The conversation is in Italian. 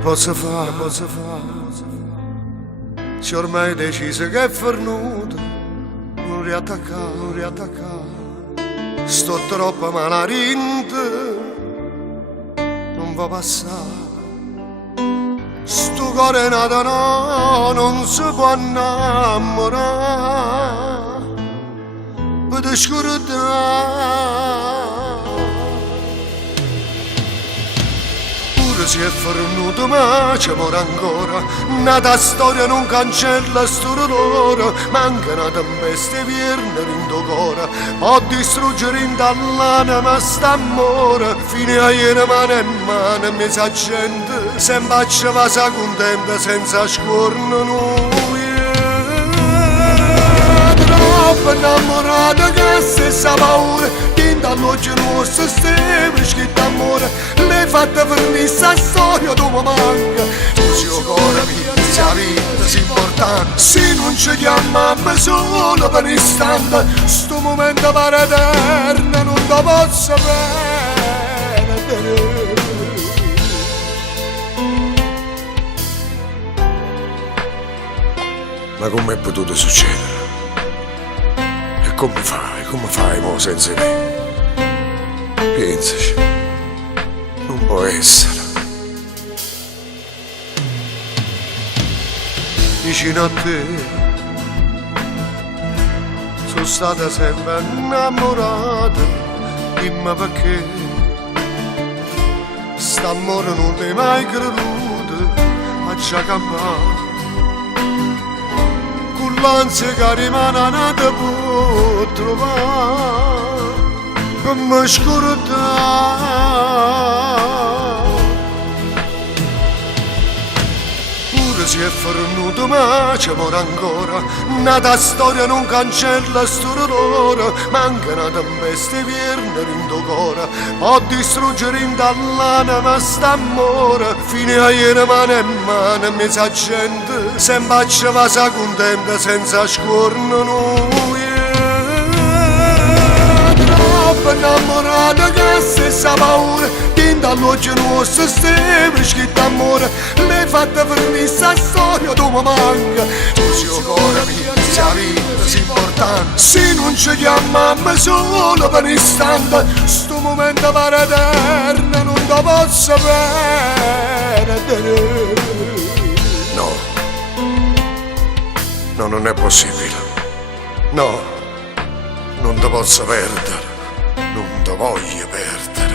posso fare? Se ormai deciso che è fornuto, non riattaccare. Sto troppo malarinte, non va passare. Sto cuore nato no, non si può innamorare, per scordare. Pure se è fornuto ma c'è amore ancora, nata storia non cancella sto dolore, manca una tempesta vierne in tuo cuore, può distruggere in dall'anima st'amore, fine a ieri mano in mano mi sa gente, sempre ci va sa contenta senza scorno noi. Troppo innamorata che stessa paura, che dall'oggi nostro stiamo scritto amore, l'hai fatta per me sta storia tu mi manca, tu sei il cuore mio, sei la vita, sei importante, se non ci chiamiamo solo per un istante, sto momento pare eterno, non lo posso perdere. Ma com'è potuto succedere? E come fai mo senza me? Pensaci, non può essere. Vicino a te sono stata sempre innamorata, dimmi perché st'amore non l'hai mai creduto, ma già cambiato. Con l'ansia che rimane nata può trovare, per me scordare. Pure se è fornuto ma c'è amore ancora, nata storia non cancella sto dolore, manca una tempesta vierne in tuo cuore, può distruggere in dall'anima st'amore, fine a ieri mano in mano mi sa gente, sempre ci va sa contenta senza scorno noi. Troppo innamorata che stessa paura, che dall'oggi nostro stiamo scritto amore, l'hai fatta per me sta storia tu mi manca, tu sei il cuore mio, sei la vita, sei importante, se non ci chiamiamo solo per un istante, sto momento pare eterno, non lo posso perdere. No, non è possibile, no, non ti posso perdere, non ti voglio perdere.